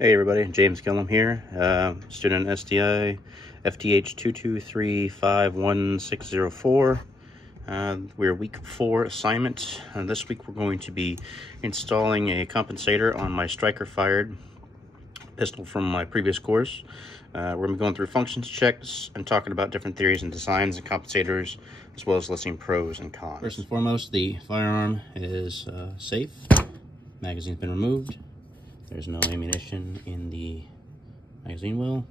Hey everybody, James Gillum here, student SDI FTH 223511604. We're week 4 assignment. This week we're going to be installing a compensator on my striker fired pistol from my previous course. We're going to be going through functions checks and talking about different theories and designs and compensators, as well as listing pros and cons. First and foremost, the firearm is safe. Magazine's been removed. There's no ammunition in the magazine well.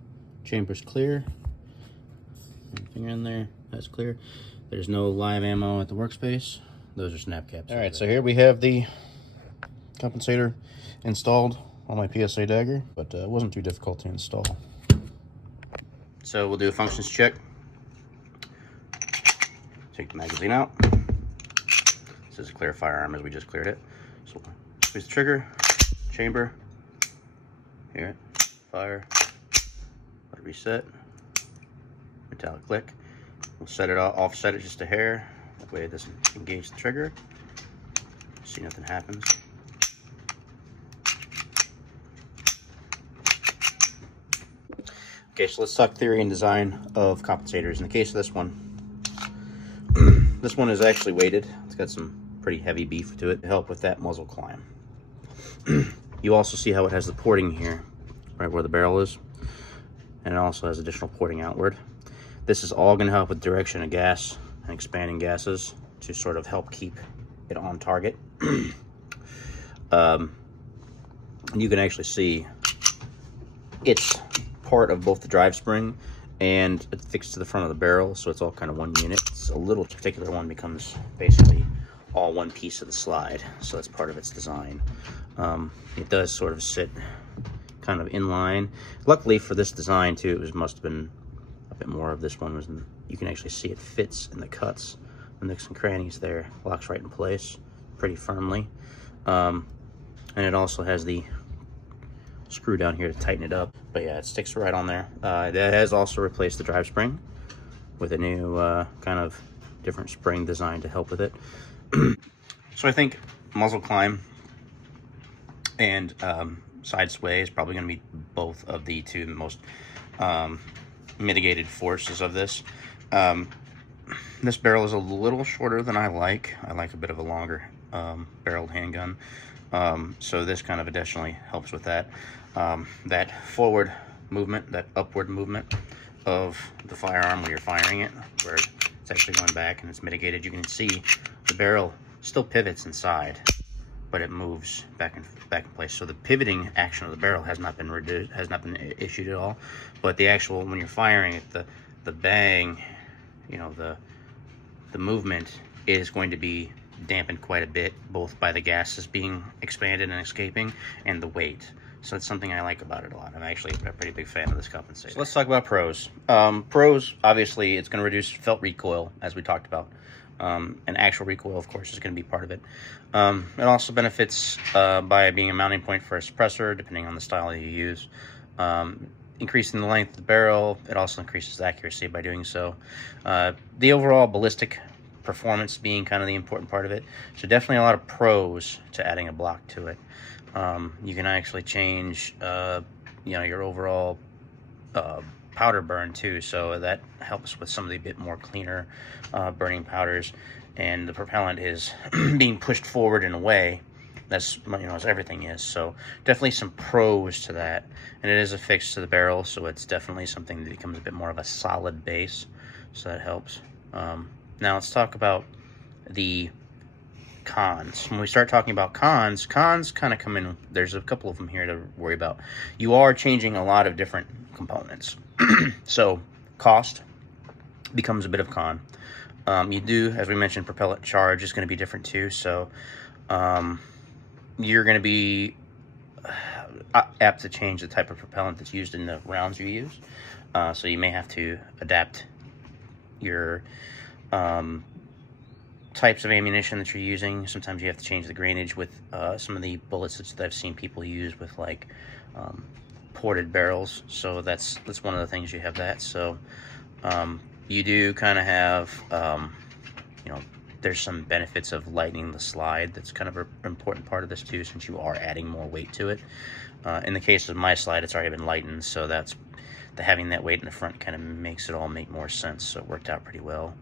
Chamber's clear. Finger in there, that's clear. There's no live ammo at the workspace. Those are snap caps. All right, so here we have the compensator installed on my PSA dagger, but it wasn't too difficult to install. So we'll do a functions check. Take the magazine out. This is a clear firearm as we just cleared it. So squeeze the trigger, chamber. Hear it, fire, let it reset, metallic click. We'll set it offset it just a hair, that way it doesn't engage the trigger. See, nothing happens. Okay, so let's talk theory and design of compensators. In the case of this one, this one is actually weighted. It's got some pretty heavy beef to it to help with that muzzle climb. You also see how it has the porting here, right where the barrel is, and it also has additional porting outward. This is all going to help with direction of gas and expanding gases to sort of help keep it on target. And you can actually see it's part of both the drive spring and it's fixed to the front of the barrel, so it's all kind of one unit. It's a little particular one becomes basically all one piece of the slide, so that's part of its design. It does sort of sit kind of in line. Luckily for this design too, it must have been a bit more of this one. You can actually see it fits in the cuts, the nooks and crannies there, locks right in place pretty firmly. And it also has the screw down here to tighten it up. But yeah, it sticks right on there. That has also replaced the drive spring with a new kind of different spring design to help with it. So I think muzzle climb and side sway is probably going to be both of the two most mitigated forces of this. This barrel is a little shorter than I like. I like a bit of a longer barreled handgun. So this kind of additionally helps with that. That forward movement, that upward movement of the firearm when you're firing it, where it's actually going back and it's mitigated. You can see the barrel still pivots inside, but it moves back in place. So the pivoting action of the barrel has not been reduced, has not been issued at all. But the actual, when you're firing it, the bang, you know, the movement is going to be dampened quite a bit, both by the gases being expanded and escaping and the weight. So that's something I like about it a lot. I'm actually a pretty big fan of this compensator. So let's talk about pros. Pros, obviously, it's going to reduce felt recoil, as we talked about. And actual recoil, of course, is going to be part of it. It also benefits by being a mounting point for a suppressor, depending on the style that you use. Increasing the length of the barrel, it also increases the accuracy by doing so. The overall ballistic performance being kind of the important part of it. So definitely a lot of pros to adding a block to it. You can actually change, your overall powder burn too, so that helps with some of the bit more cleaner burning powders. And the propellant is being pushed forward in a way that's, as everything is. So definitely some pros to that. And it is affixed to the barrel, so it's definitely something that becomes a bit more of a solid base, so that helps. Now let's talk about the cons. When we start talking about cons kind of come in. There's a couple of them here to worry about. You are changing a lot of different components. So cost becomes a bit of con. You do, as we mentioned, propellant charge is going to be different too. So you're going to be apt to change the type of propellant that's used in the rounds you use. So you may have to adapt your types of ammunition that you're using. Sometimes you have to change the grainage with some of the bullets that I've seen people use with like ported barrels. So that's one of the things you have that. So you do kind of have, there's some benefits of lightening the slide. That's kind of an important part of this too, since you are adding more weight to it. In the case of my slide, it's already been lightened, so having that weight in the front kind of makes it all make more sense, so it worked out pretty well.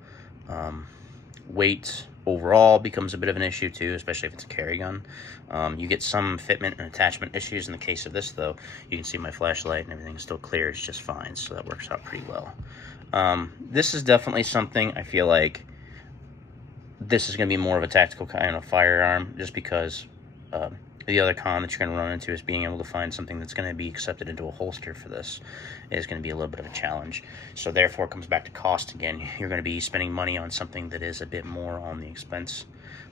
Weight overall becomes a bit of an issue too, especially if it's a carry gun. You get some fitment and attachment issues. In the case of this though, you can see my flashlight and everything still clears just fine, so that works out pretty well. This is definitely something I feel like this is going to be more of a tactical kind of firearm, just because the other con that you're going to run into is being able to find something that's going to be accepted into a holster for this is going to be a little bit of a challenge. So therefore it comes back to cost again. You're going to be spending money on something that is a bit more on the expense.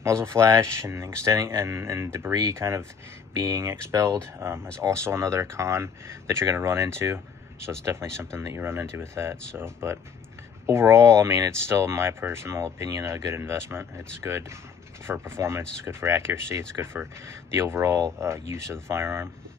Muzzle flash and extending and debris kind of being expelled is also another con that you're going to run into. So it's definitely something that you run into with that. So, but overall, I mean, it's still, in my personal opinion, a good investment. It's good for performance, it's good for accuracy, it's good for the overall use of the firearm.